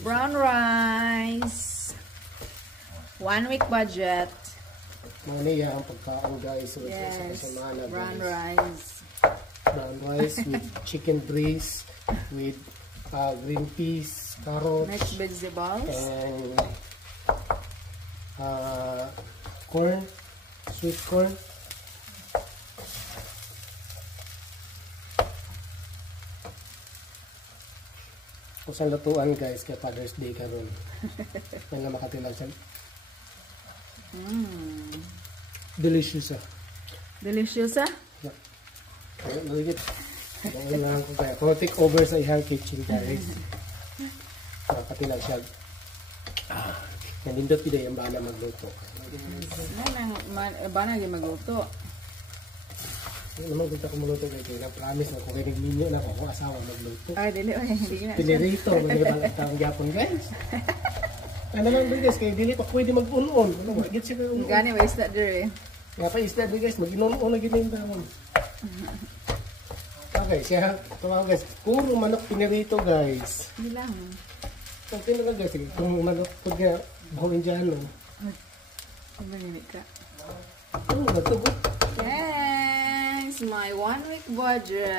Brown rice. 1 week budget. Mga niya ang pagkaan guys. So, Yes, brown guys. rice. Brown rice with chicken breast, with green peas, carrots, Mixed vegetables. and corn, sweet corn. Kung saan lutuan guys, kaya Father's Day karon. Yan na makatilaw siya. Delicious ah. Delicious ah? Yeah. Nalagit. Kailangan ko kaya. Kung take over sa ihang kitchen guys. Makatilaw siya. Nandindot pida yung bala magluto. Bana yung magluto. Ano naman kung ako magluto kayo. Na-promise na kung kayo nagminyo na ako kung asawa magluto. Ay, dili. Hindi na. Pinirito. Manibang at ang Japon guys. Ano lang guys, kayo dili pa pwede mag-unon. Ano ba? Get siya kayo. Gani ba isda dire? Nga pa isda guys, mag-inon-unon na ginayin tawon. Okay, siya. Ito guys, kung manok pinirito guys. Hindi lang. Kung pinirito guys, kung manok pag bahawin dyan. Ano ba ka? Ano ba ito? Yes! My 1 week budget.